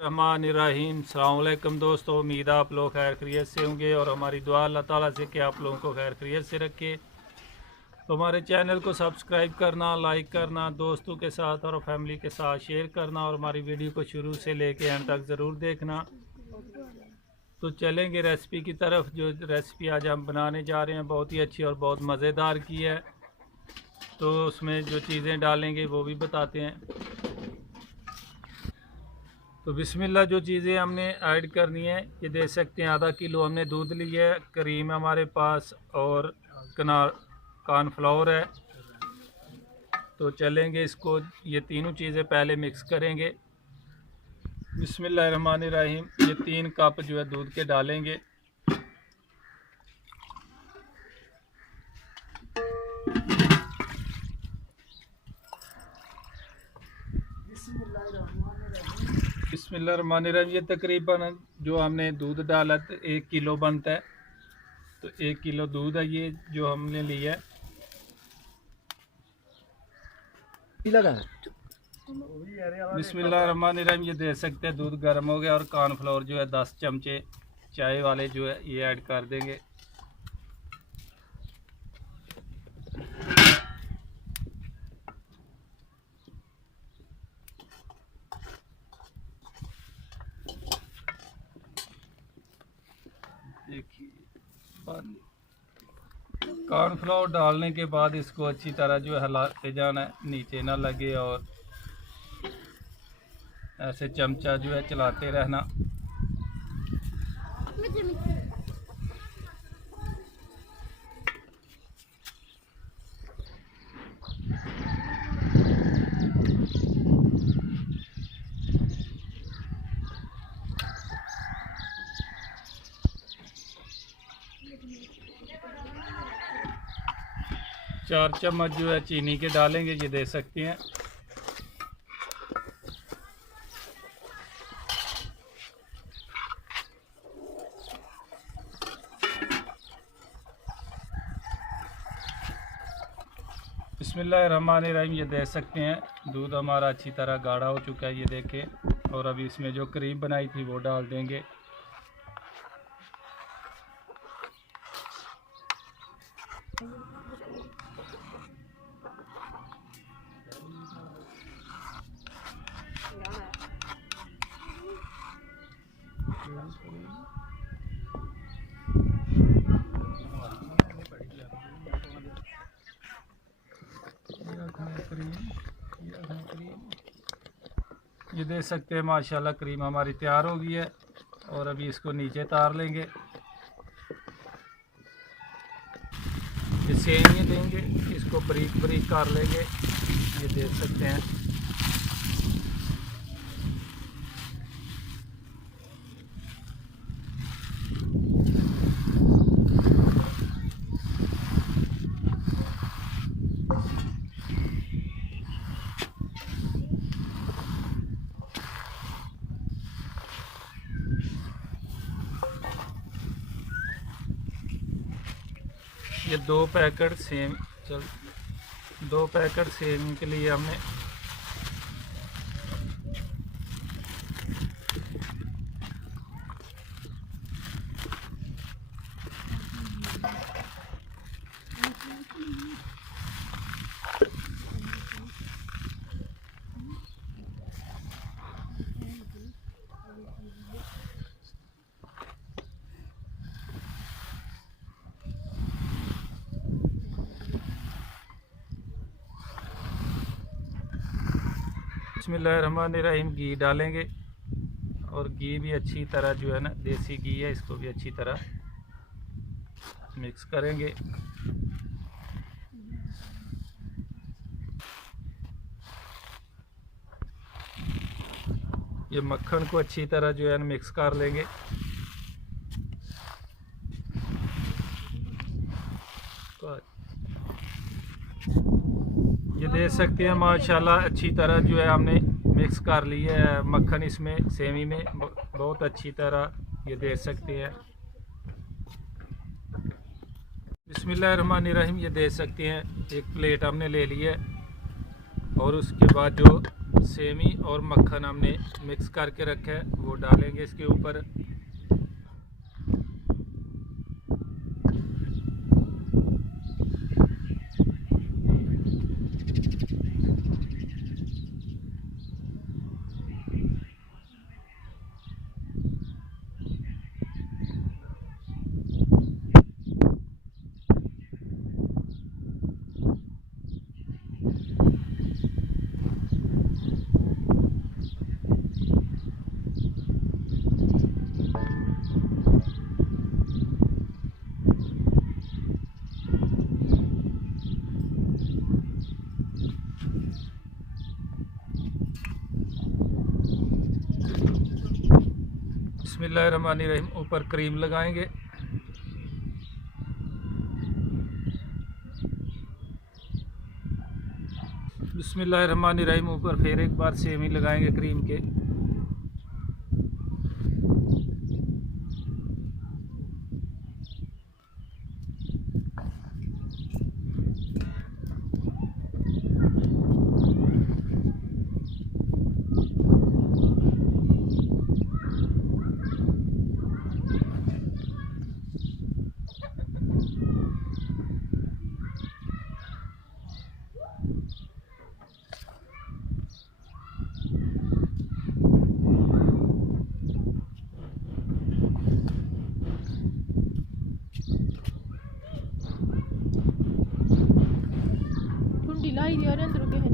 रहमानिर्रहीम। अस्सलाम वालेकुम दोस्तों, उम्मीद आप लोग खैर खैरियत से होंगे और हमारी दुआ अल्लाह ताला से कि आप लोगों को खैर खैरियत से रखे। तो हमारे चैनल को सब्सक्राइब करना, लाइक करना, दोस्तों के साथ और फैमिली के साथ शेयर करना और हमारी वीडियो को शुरू से लेके एंड तक ज़रूर देखना। तो चलेंगे रेसिपी की तरफ। जो रेसिपी आज हम बनाने जा रहे हैं बहुत ही अच्छी और बहुत मज़ेदार की है, तो उसमें जो चीज़ें डालेंगे वो भी बताते हैं। तो बिस्मिल्लाह, जो चीज़ें हमने ऐड करनी है ये दे सकते हैं। आधा किलो हमने दूध लिया है, क्रीम हमारे पास और कॉर्नफ्लोर है। तो चलेंगे इसको, ये तीनों चीज़ें पहले मिक्स करेंगे। बिस्मिल्लाहिर्रहमानिर्रहीम। ये 3 कप जो है दूध के डालेंगे। बिस्मिल्लाहिर्रहमानिर्रहीम। ये तकरीबन जो हमने दूध डाला 1 किलो बनता है, तो 1 किलो दूध है ये जो हमने लिया है। बिस्मिल्लाहिर्रहमानिर्रहीम। ये दे सकते हैं दूध गर्म हो गया और कॉर्नफ्लोर जो है 10 चमचे चाय वाले जो है ये ऐड कर देंगे। देखिए, कॉर्नफ्लोर डालने के बाद इसको अच्छी तरह जो है हिलाते जाना है, नीचे ना लगे, और ऐसे चमचा जो है चलाते रहना। चार चम्मच जो है चीनी के डालेंगे, ये दे सकते हैं। बिस्मिल्लाहिर्रहमानिर्रहीम। ये दे सकते हैं दूध हमारा अच्छी तरह गाढ़ा हो चुका है, ये देखें। और अभी इसमें जो क्रीम बनाई थी वो डाल देंगे। ये दे सकते हैं। माशाल्लाह क्रीम हमारी तैयार हो गई है और अभी इसको नीचे तार लेंगे। ये सेवइयां देंगे, इसको बारीक बारीक कर लेंगे, ये देख सकते हैं। ये 2 पैकेट सेम के लिए हमने बिस्मिल्लाहिर्रहमानिर्रहीम घी डालेंगे। और घी भी अच्छी तरह जो है ना, देसी घी है, इसको भी अच्छी तरह मिक्स करेंगे। ये मक्खन को अच्छी तरह जो है ना मिक्स कर लेंगे। ये देख सकते हैं माशाल्लाह अच्छी तरह जो है हमने मिक्स कर लिया है मक्खन इसमें, सेवी में बहुत अच्छी तरह, ये देख सकते हैं। बिस्मिल्लाहिर्रहमानिर्रहीम। ये देख सकते हैं एक प्लेट हमने ले ली है और उसके बाद जो सेमी और मक्खन हमने मिक्स करके रखा है, वो डालेंगे इसके ऊपर। बिस्मिल्लाहिर्रहमानिर्रहीम, ऊपर क्रीम लगाएंगे। बिस्मिल्लाहिर्रहमानिर्रहीम, ऊपर फिर एक बार सेमी लगाएंगे क्रीम के। लाई दिया अंदर के है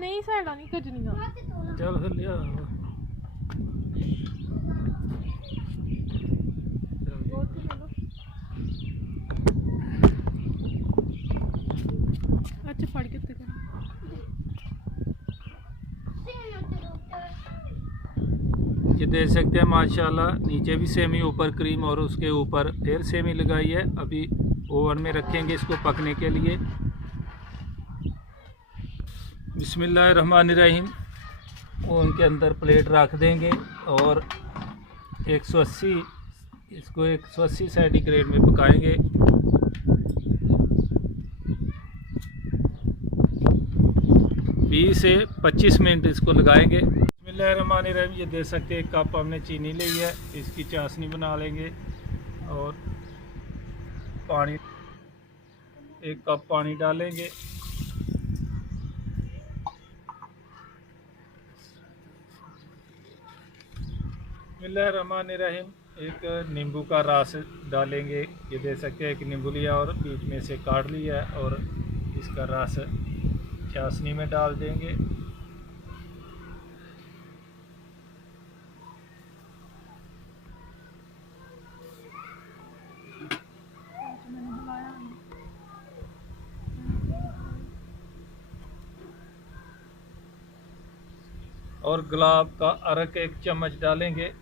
नहीं साइड नहीं कटनी चल फिर लिया अच्छा फड़ के ये देख सकते हैं माशाल्लाह, नीचे भी सेमी, ऊपर क्रीम और उसके ऊपर फिर सेमी लगाई है। अभी ओवन में रखेंगे इसको पकने के लिए। बिस्मिल्लाहिर्रहमानिर्रहीम, ओवन के अंदर प्लेट रख देंगे और 180 इसको 180 सेंटीग्रेड में पकाएंगे। बीस से 25 मिनट इसको लगाएंगे। बिस्मिल्लाहिर्रहमानिर्रहीम, ये देख सकते हैं एक कप हमने चीनी ली है, इसकी चाशनी बना लेंगे और पानी, 1 कप पानी डालेंगे। बिस्मिल्लाहिर्रहमानिर्रहीम, एक नींबू का रस डालेंगे। ये देख सकते हैं एक नींबू लिया और बीच में से काट लिया है और इसका रस चाशनी में डाल देंगे। और गुलाब का अरक 1 चम्मच डालेंगे।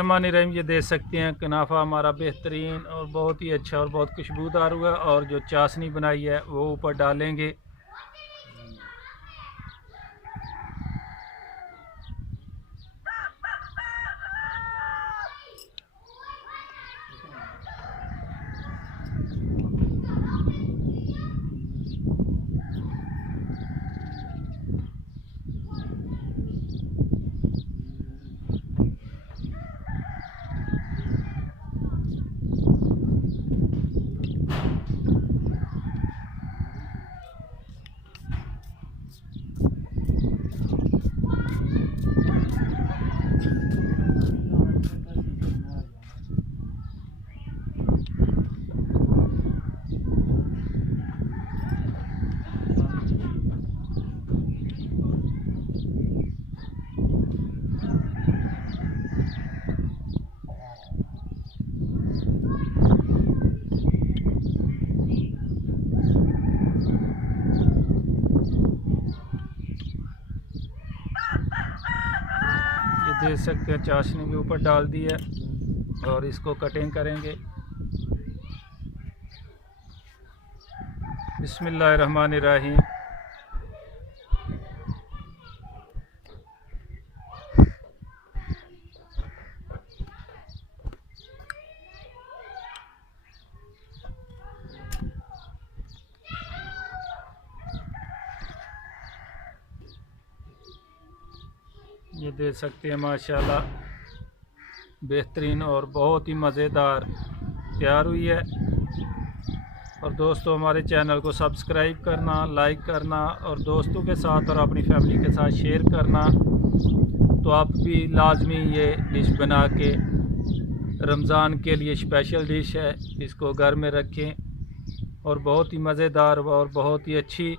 रहीम, ये देख सकते हैं कनाफा हमारा बेहतरीन और बहुत ही अच्छा और बहुत खुशबूदार हुआ। और जो चाशनी बनाई है वो ऊपर डालेंगे। देख सकते हैं चाशनी भी ऊपर डाल दी है और इसको कटिंग करेंगे। बिस्मिल्लाहिर्रहमानिर्रहीम। ये देख सकते हैं माशाल्लाह बेहतरीन और बहुत ही मज़ेदार तैयार हुई है। और दोस्तों, हमारे चैनल को सब्सक्राइब करना, लाइक करना और दोस्तों के साथ और अपनी फैमिली के साथ शेयर करना। तो आप भी लाजमी ये डिश बना के, रमज़ान के लिए स्पेशल डिश है, इसको घर में रखें और बहुत ही मज़ेदार और बहुत ही अच्छी।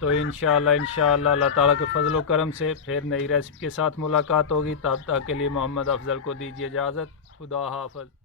तो इंशाअल्लाह अल्लाह ताला के फजल व करम से फिर नई रेसिपी के साथ मुलाकात होगी। तब तक के लिए मोहम्मद अफजल को दीजिए इजाज़त। खुदा हाफ़िज़।